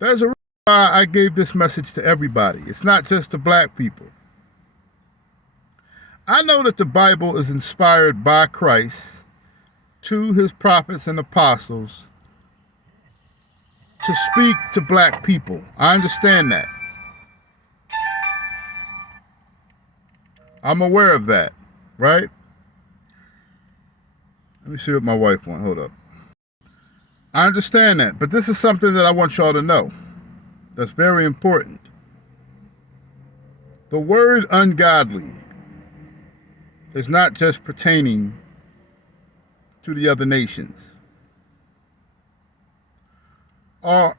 There's a reason why I gave this message to everybody. It's not just to black people. I know that the Bible is inspired by Christ to his prophets and apostles to speak to black people. I understand that. I'm aware of that, right? Let me see what my wife wants. Hold up. I understand that, but this is something that I want y'all to know. That's very important. The word ungodly is not just pertaining to the other nations. Are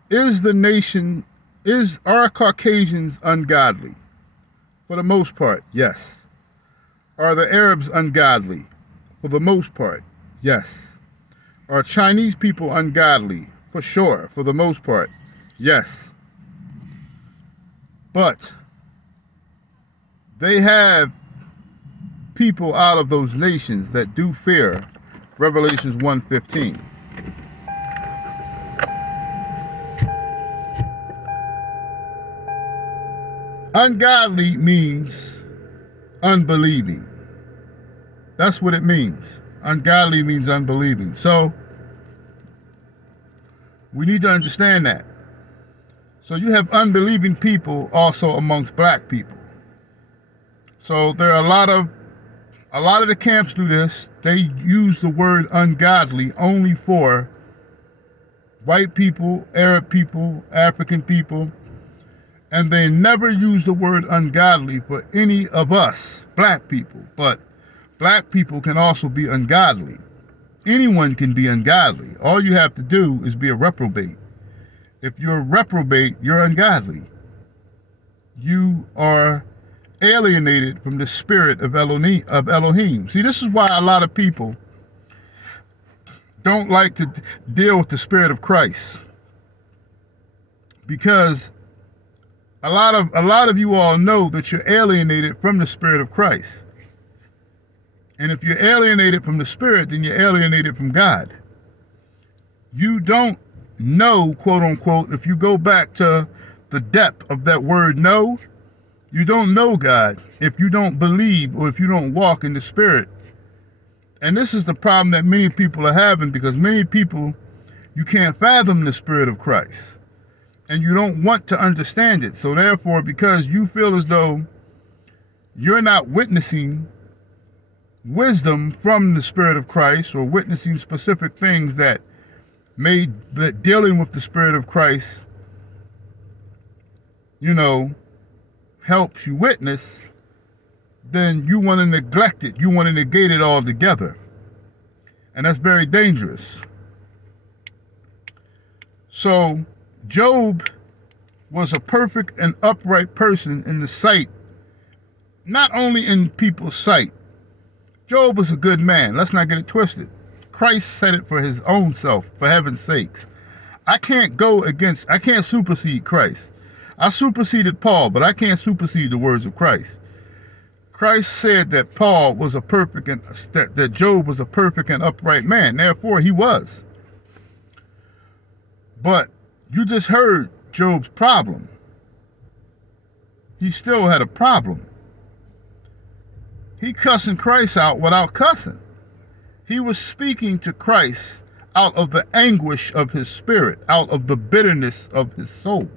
Caucasians ungodly? For the most part, yes. Are the Arabs ungodly? For the most part, yes. Are Chinese people ungodly? For sure, for the most part, yes. But they have people out of those nations that do fear Revelations 1:15. Ungodly means unbelieving. That's what it means. Ungodly means unbelieving. So we need to understand that. So you have unbelieving people also amongst black people. So there are a lot of the camps do this. They use the word ungodly only for white people, Arab people, African people, and they never use the word ungodly for any of us, black people. But black people can also be ungodly. Anyone can be ungodly. All you have to do is be a reprobate. If you're a reprobate, you're ungodly. You are alienated from the spirit of Elohim. See, this is why a lot of people don't like to deal with the spirit of Christ, because a lot of you all know that you're alienated from the spirit of Christ. And if you're alienated from the spirit, then you're alienated from God. You don't know, quote unquote, if you go back to the depth of that word know, you don't know God if you don't believe or if you don't walk in the spirit. And this is the problem that many people are having, because many people, you can't fathom the spirit of Christ and you don't want to understand it. So therefore, because you feel as though you're not witnessing wisdom from the spirit of Christ, or witnessing specific things that dealing with the spirit of Christ, helps you witness, then you want to neglect it. You want to negate it altogether. And that's very dangerous. So Job was a perfect and upright person in the sight, not only in people's sight. Job was a good man. Let's not get it twisted. Christ said it for his own self, for heaven's sakes. I can't supersede Christ. I superseded Paul, but I can't supersede the words of Christ. Christ said that Paul was that Job was a perfect and upright man. Therefore, he was. But you just heard Job's problem. He still had a problem. He cussing Christ out without cussing. He was speaking to Christ out of the anguish of his spirit, out of the bitterness of his soul.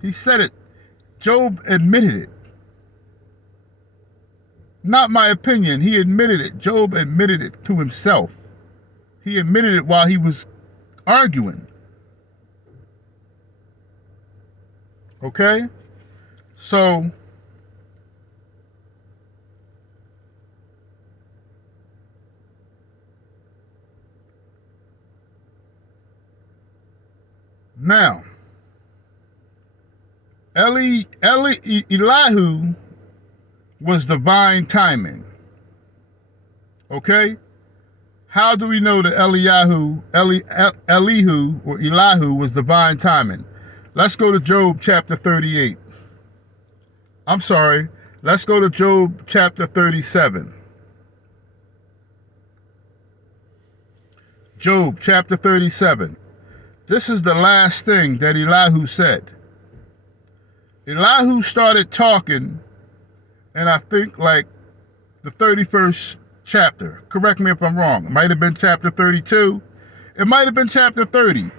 He said it. Job admitted it. Not my opinion. He admitted it. Job admitted it to himself. He admitted it while he was arguing. Okay? So now, Elihu was divine timing. Okay? How do we know that Elihu or Elihu was divine timing? Let's go to Job chapter 38. I'm sorry. Let's go to Job chapter 37. Job chapter 37. This is the last thing that Elihu said. Elihu started talking, and I think like the 31st chapter. Correct me if I'm wrong. It might have been chapter 32. It might have been chapter 30.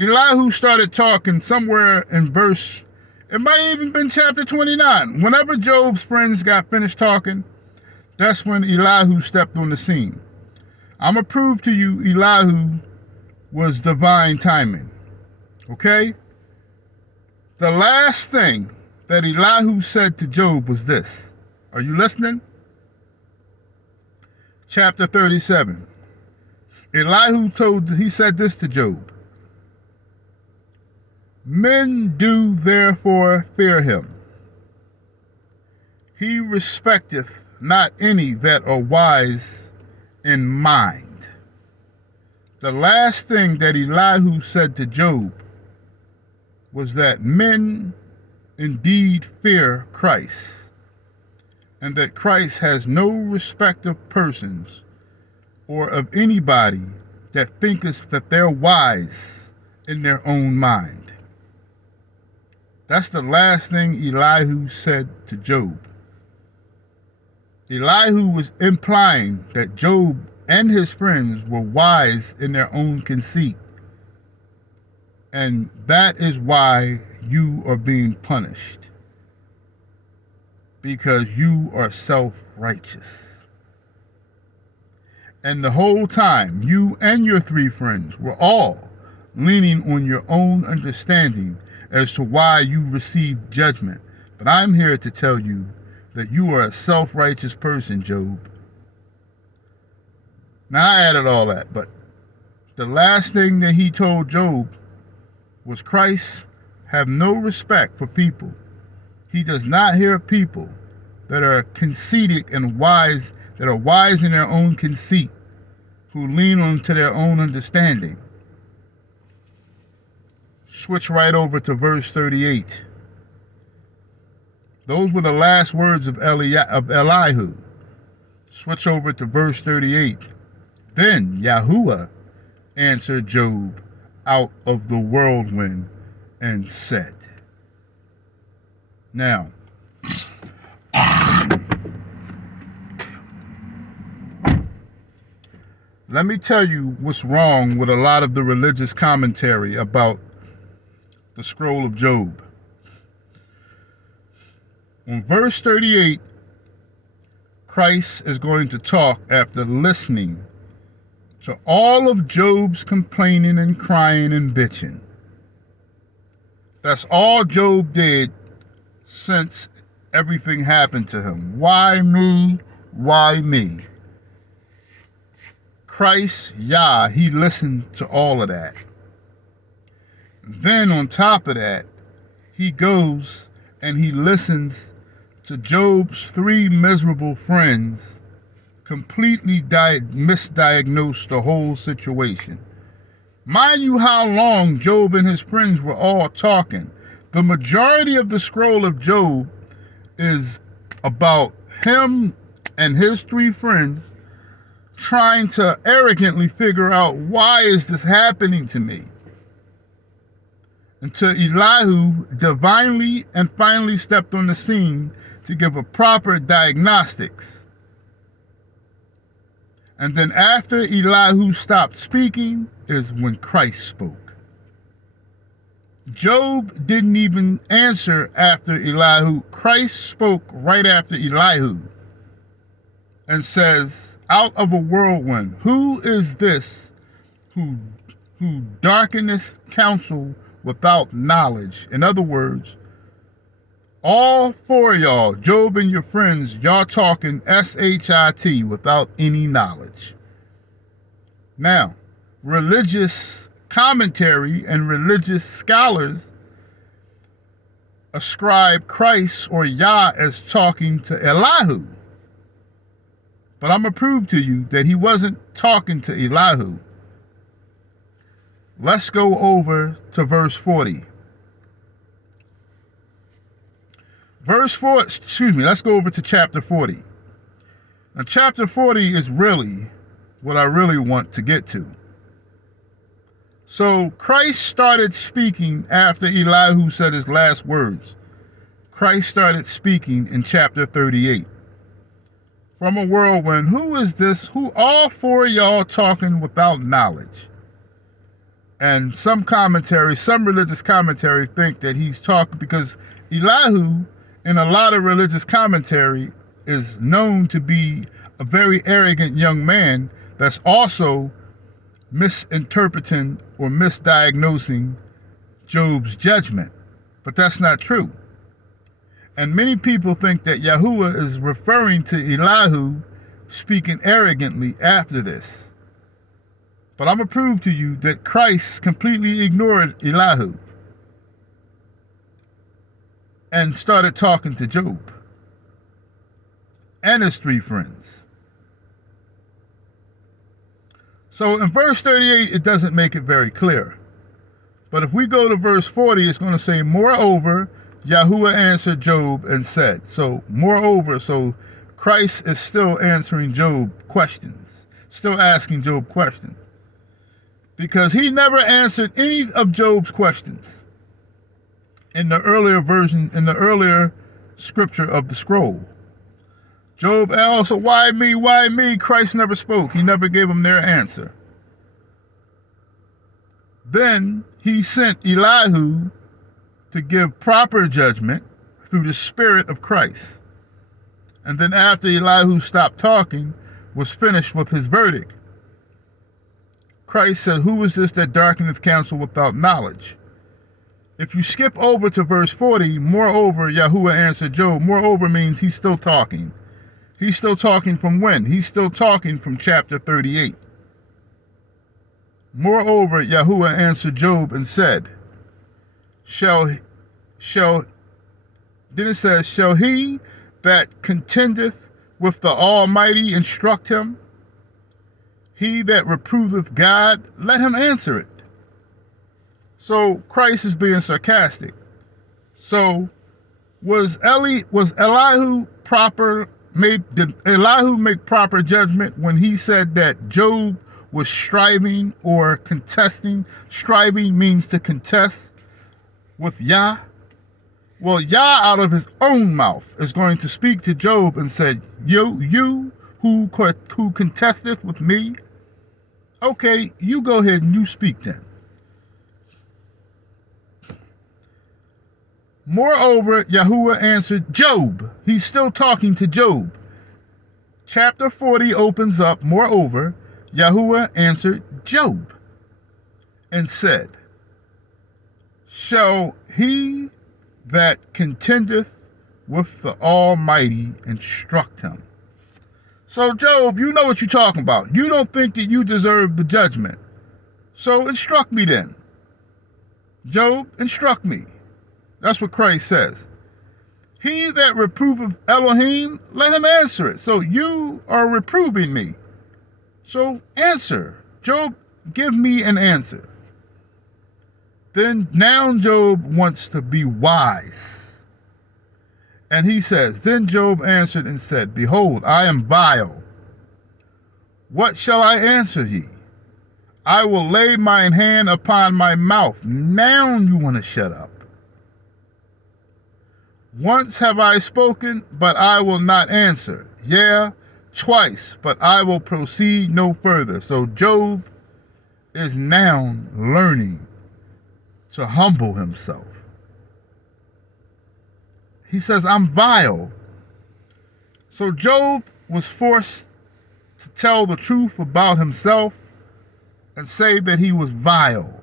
Elihu started talking somewhere in verse, it might have even been chapter 29. Whenever Job's friends got finished talking, that's when Elihu stepped on the scene. I'm going to prove to you Elihu was divine timing. Okay? The last thing that Elihu said to Job was this. Are you listening? Chapter 37. He said this to Job. Men do therefore fear him. He respecteth not any that are wise in mind. The last thing that Elihu said to Job was that men indeed fear Christ, and that Christ has no respect of persons or of anybody that thinketh that they're wise in their own mind. That's the last thing Elihu said to Job. Elihu was implying that Job and his friends were wise in their own conceit. And that is why you are being punished. Because you are self-righteous. And the whole time, you and your three friends were all leaning on your own understanding as to why you received judgment. But I'm here to tell you that you are a self-righteous person, Job. Now, I added all that, but the last thing that he told Job was Christ have no respect for people. He does not hear people that are conceited and wise, that are wise in their own conceit, who lean on to their own understanding. Switch right over to verse 38. Those were the last words of Elihu. Switch over to verse 38. Then Yahuwah answered Job out of the whirlwind and said. Now, let me tell you what's wrong with a lot of the religious commentary about the scroll of Job. In verse 38, Christ is going to talk after listening to all of Job's complaining and crying and bitching. That's all Job did since everything happened to him. Why me? Why me? Christ, Yah, he listened to all of that. Then on top of that, he goes and he listens to Job's three miserable friends completely misdiagnose the whole situation. Mind you how long Job and his friends were all talking. The majority of the scroll of Job is about him and his three friends trying to arrogantly figure out, why is this happening to me? Until Elihu divinely and finally stepped on the scene to give a proper diagnostics. And then after Elihu stopped speaking is when Christ spoke. Job didn't even answer after Elihu. Christ spoke right after Elihu and says, out of a whirlwind, who is this who darkeneth counsel without knowledge? In other words, all four of y'all, Job and your friends, y'all talking S-H-I-T without any knowledge. Now, religious commentary and religious scholars ascribe Christ or Yah as talking to Elihu. But I'm going to prove to you that he wasn't talking to Elihu. Let's go over to verse 40. Let's go over to chapter 40. Now, chapter 40 is really what I really want to get to. So Christ started speaking after Elihu said his last words. Christ started speaking in chapter 38. From a whirlwind, who is this? Who all four of y'all talking without knowledge? And some religious commentary think that he's talking because Elihu, in a lot of religious commentary, is known to be a very arrogant young man that's also misinterpreting or misdiagnosing Job's judgment. But that's not true. And many people think that Yahuwah is referring to Elihu speaking arrogantly after this. But I'm going to prove to you that Christ completely ignored Elihu and started talking to Job and his three friends. So in verse 38, it doesn't make it very clear. But if we go to verse 40, it's going to say, moreover, Yahuwah answered Job and said. So moreover, so Christ is still answering Job questions, still asking Job questions. Because he never answered any of Job's questions in the earlier version, in the earlier scripture of the scroll. Job also, why me? Why me? Christ never spoke. He never gave them their answer. Then he sent Elihu to give proper judgment through the Spirit of Christ. And then after Elihu stopped talking, was finished with his verdict, Christ said, who is this that darkeneth counsel without knowledge? If you skip over to verse 40, moreover, Yahuwah answered Job. Moreover means he's still talking. He's still talking from when? He's still talking from chapter 38. Moreover, Yahuwah answered Job and said, shall he that contendeth with the Almighty instruct him? He that reproveth God, let him answer it. So Christ is being sarcastic. So did Elihu make proper judgment when he said that Job was striving or contesting? Striving means to contest with Yah. Well, Yah out of his own mouth is going to speak to Job and said, you who contesteth with me, okay, you go ahead and you speak then. Moreover, Yahuwah answered Job. He's still talking to Job. Chapter 40 opens up, moreover, Yahuwah answered Job and said, shall he that contendeth with the Almighty instruct him? So Job, you know what you're talking about. You don't think that you deserve the judgment. So instruct me then. Job, instruct me. That's what Christ says. He that reproveth Elohim, let him answer it. So you are reproving me. So answer. Job, give me an answer. Then now Job wants to be wise. And he says, then Job answered and said, behold, I am vile. What shall I answer ye? I will lay mine hand upon my mouth. Now you want to shut up. Once have I spoken, but I will not answer. Yeah, twice, but I will proceed no further. So Job is now learning to humble himself. He says, I'm vile. So Job was forced to tell the truth about himself and say that he was vile.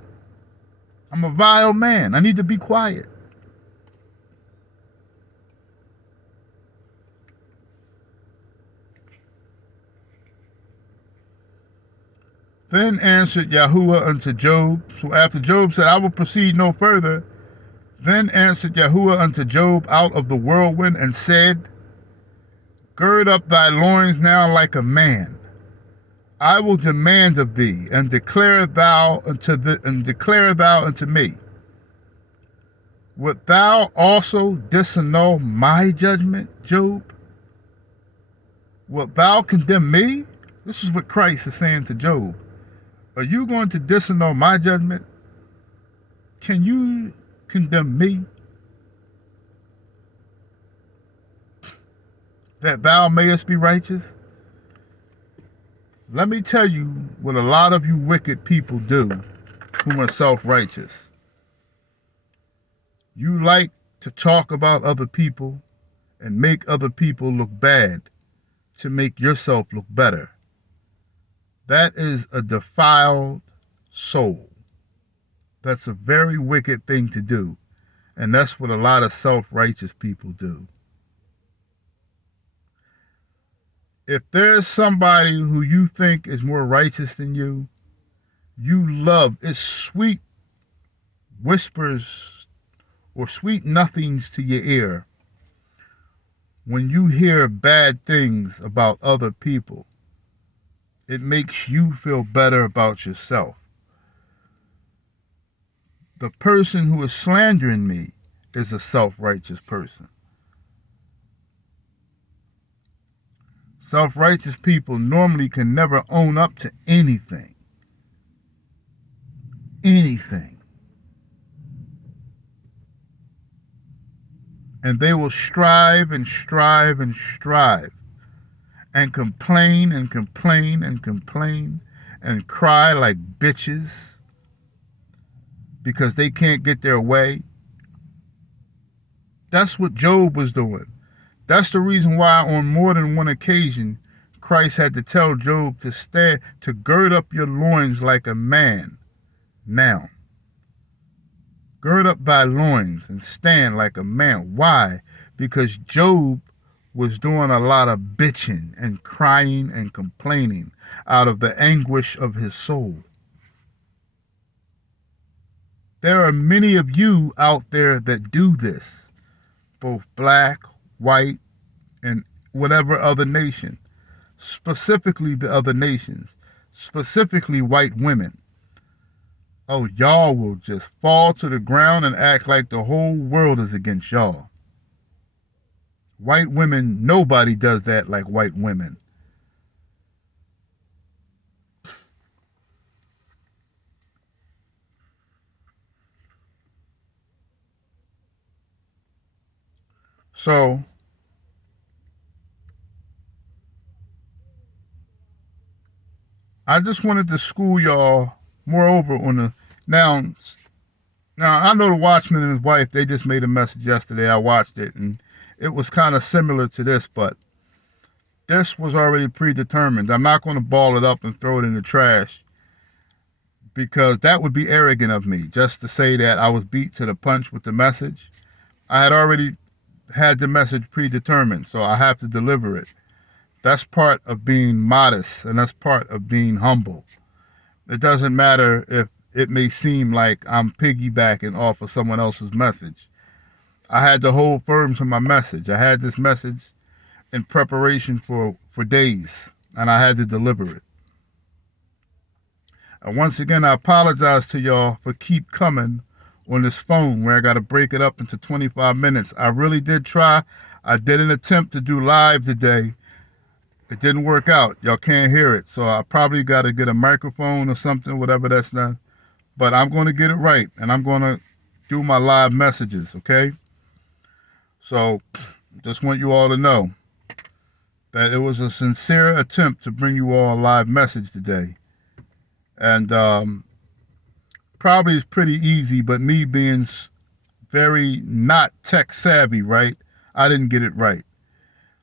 I'm a vile man. I need to be quiet. Then answered Yahuwah unto Job. So after Job said, I will proceed no further, then answered Yahuwah unto Job out of the whirlwind and said, gird up thy loins now like a man. I will demand of thee, and declare thou unto me. Wilt thou also disannul my judgment, Job? Wilt thou condemn me? This is what Christ is saying to Job. Are you going to disannul my judgment? Can you condemn me? That thou mayest be righteous? Let me tell you what a lot of you wicked people do whom are self-righteous. You like to talk about other people and make other people look bad to make yourself look better. That is a defiled soul. That's a very wicked thing to do. And that's what a lot of self-righteous people do. If there's somebody who you think is more righteous than you love, it's sweet whispers or sweet nothings to your ear when you hear bad things about other people. It makes you feel better about yourself. The person who is slandering me is a self-righteous person. Self-righteous people normally can never own up to anything. Anything. And they will strive and strive and strive and complain and complain and complain and cry like bitches because they can't get their way. That's what Job was doing. That's the reason why on more than one occasion, Christ had to tell Job to stand, to gird up your loins like a man. Now, gird up thy loins and stand like a man. Why? Because Job was doing a lot of bitching and crying and complaining out of the anguish of his soul. There are many of you out there that do this, both black, white, and whatever other nation, specifically the other nations, specifically white women. Oh, y'all will just fall to the ground and act like the whole world is against y'all. White women, nobody does that like white women. So, I just wanted to school y'all moreover on the, now I know the Watchman and his wife, they just made a message yesterday. I watched it and it was kind of similar to this, but this was already predetermined. I'm not going to ball it up and throw it in the trash because that would be arrogant of me just to say that I was beat to the punch with the message. I had already had the message predetermined, so I have to deliver it. That's part of being modest, and that's part of being humble. It doesn't matter if it may seem like I'm piggybacking off of someone else's message. I had to hold firm to my message. I had this message in preparation for days, and I had to deliver it. And once again, I apologize to y'all for keep coming on this phone where I got to break it up into 25 minutes. I really did try. I did an attempt to do live today. It didn't work out. Y'all can't hear it. So I probably got to get a microphone or something, whatever that's done. But I'm going to get it right. And I'm going to do my live messages, okay? So just want you all to know that it was a sincere attempt to bring you all a live message today. And probably it's pretty easy, but me being very not tech savvy, right? I didn't get it right.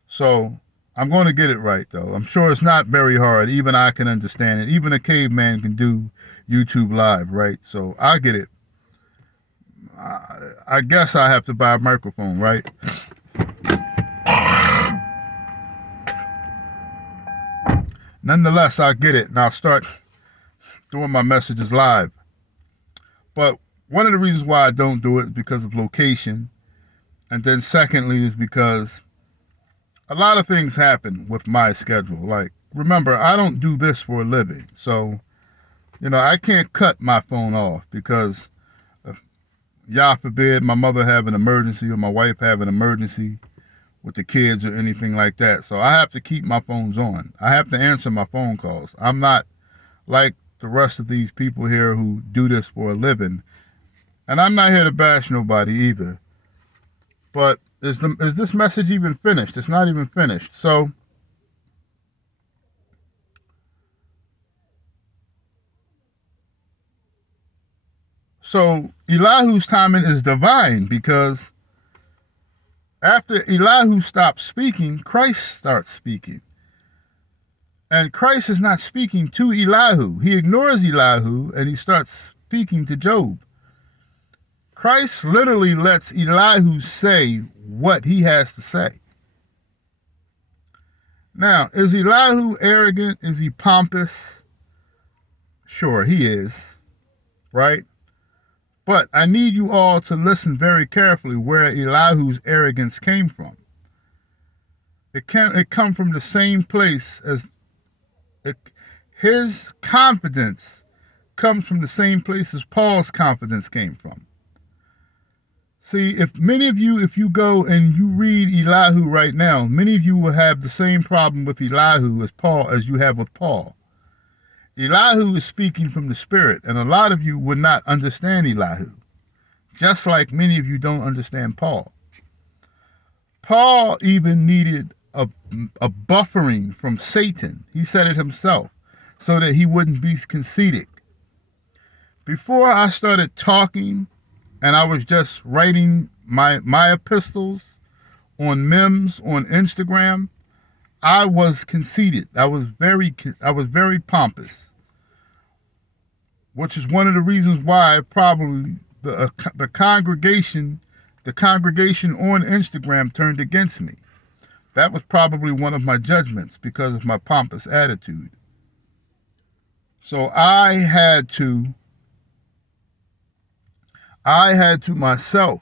So I'm going to get it right, though. I'm sure it's not very hard. Even I can understand it. Even a caveman can do YouTube Live, right? So I get it. I guess I have to buy a microphone, right? Nonetheless, I get it, and I'll start doing my messages live. But one of the reasons why I don't do it is because of location. And then secondly is because a lot of things happen with my schedule. Like, remember, I don't do this for a living. So, I can't cut my phone off because, God forbid, my mother have an emergency or my wife have an emergency with the kids or anything like that. So I have to keep my phones on. I have to answer my phone calls. I'm not like the rest of these people here who do this for a living. And I'm not here to bash nobody either. But is this message even finished? It's not even finished. So Elihu's timing is divine, because after Elihu stops speaking, Christ starts speaking. And Christ is not speaking to Elihu. He ignores Elihu and he starts speaking to Job. Christ literally lets Elihu say what he has to say. Now, is Elihu arrogant? Is he pompous? Sure, he is, right? But I need you all to listen very carefully where Elihu's arrogance came from. It come from the same place as his confidence comes from the same place as Paul's confidence came from. See, if you go and you read Elihu right now, many of you will have the same problem with Elihu as you have with Paul. Elihu is speaking from the Spirit, and a lot of you would not understand Elihu, just like many of you don't understand Paul. Paul even needed a buffering from Satan. He said it himself, so that he wouldn't be conceited. Before I started talking, and I was just writing my epistles on memes on Instagram, I was conceited. I was very pompous, which is one of the reasons why probably the congregation on Instagram turned against me. That was probably one of my judgments because of my pompous attitude. So I had to myself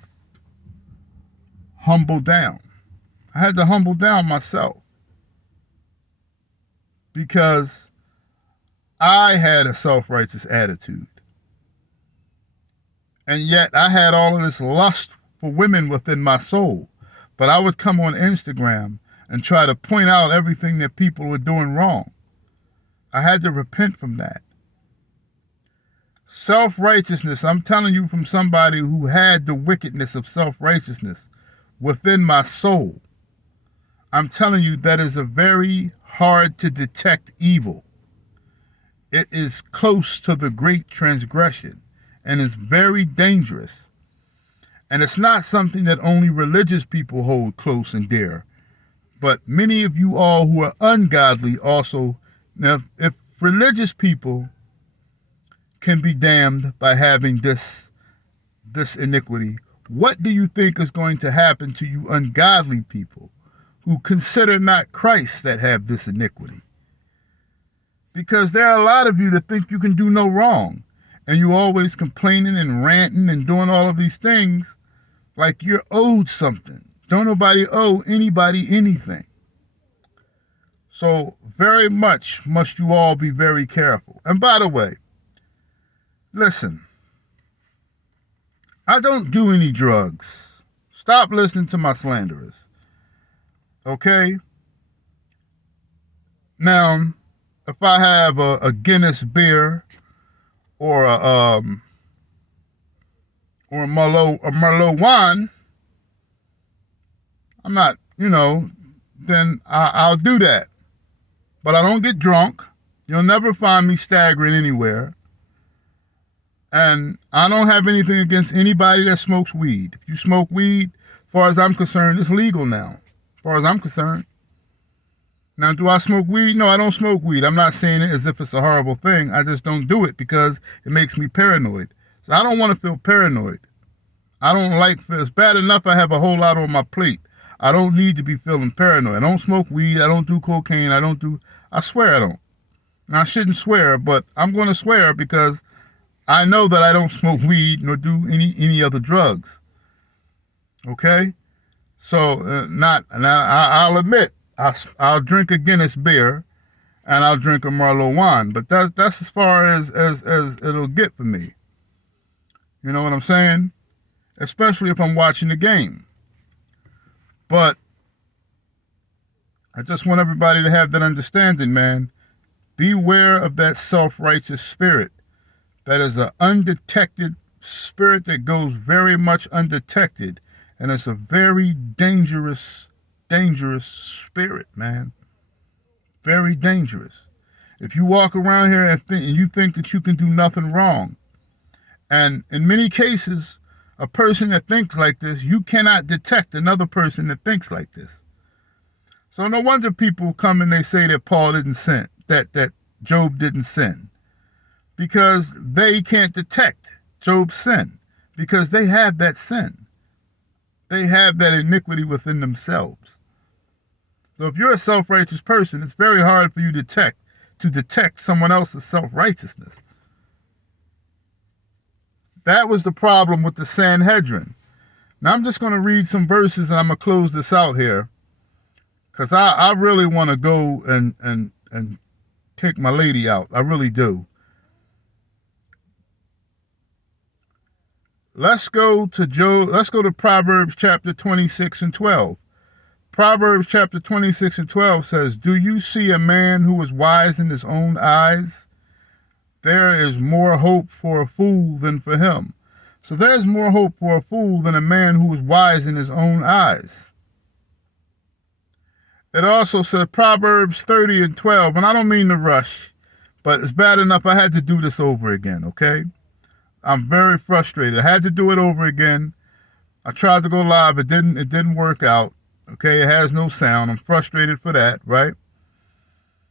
humble down. I had to humble down myself because I had a self-righteous attitude. And yet I had all of this lust for women within my soul. But I would come on Instagram and try to point out everything that people were doing wrong. I had to repent from that. Self-righteousness, I'm telling you from somebody who had the wickedness of self-righteousness within my soul. I'm telling you that is a very hard to detect evil. It is close to the great transgression and is very dangerous. And it's not something that only religious people hold close and dear. But many of you all who are ungodly also, now if religious people can be damned by having this iniquity, what do you think is going to happen to you ungodly people who consider not Christ that have this iniquity? Because there are a lot of you that think you can do no wrong, and you're always complaining and ranting and doing all of these things like you're owed something. Don't nobody owe anybody anything. So very much must you all be very careful. And by the way, listen, I don't do any drugs. Stop listening to my slanderers. Okay? Now, if I have a Guinness beer or a Merlot wine, I'm not, then I'll do that. But I don't get drunk. You'll never find me staggering anywhere. And I don't have anything against anybody that smokes weed. If you smoke weed, as far as I'm concerned, it's legal now. As far as I'm concerned. Now, do I smoke weed? No, I don't smoke weed. I'm not saying it as if it's a horrible thing. I just don't do it because it makes me paranoid. So I don't want to feel paranoid. I don't like, it's bad enough I have a whole lot on my plate. I don't need to be feeling paranoid. I don't smoke weed. I don't do cocaine. I swear I don't. And I shouldn't swear, but I'm going to swear because I know that I don't smoke weed nor do any other drugs. Okay? So, I'll admit, I'll drink a Guinness beer and I'll drink a Merlot wine, but that's as far as it'll get for me. You know what I'm saying? Especially if I'm watching the game. But I just want everybody to have that understanding, man. Beware of that self-righteous spirit. That is an undetected spirit that goes very much undetected. And it's a very dangerous spirit, man. Very dangerous. If you walk around here and you think that you can do nothing wrong, and in many cases, a person that thinks like this, you cannot detect another person that thinks like this. So no wonder people come and they say that Paul didn't sin, that Job didn't sin, because they can't detect Job's sin, because they have that sin. They have that iniquity within themselves. So if you're a self-righteous person, it's very hard for you to detect someone else's self-righteousness. That was the problem with the Sanhedrin. Now I'm just going to read some verses and I'm going to close this out here, because I really want to go and take my lady out. I really do. Let's go to Proverbs chapter 26 and 12. Proverbs chapter 26 and 12 says, "Do you see a man who is wise in his own eyes? There is more hope for a fool than for him." So there's more hope for a fool than a man who is wise in his own eyes. It also says Proverbs 30 and 12, and I don't mean to rush, but it's bad enough I had to do this over again, okay? I'm very frustrated. I had to do it over again. I tried to go live. It didn't work out. Okay, it has no sound. I'm frustrated for that, right?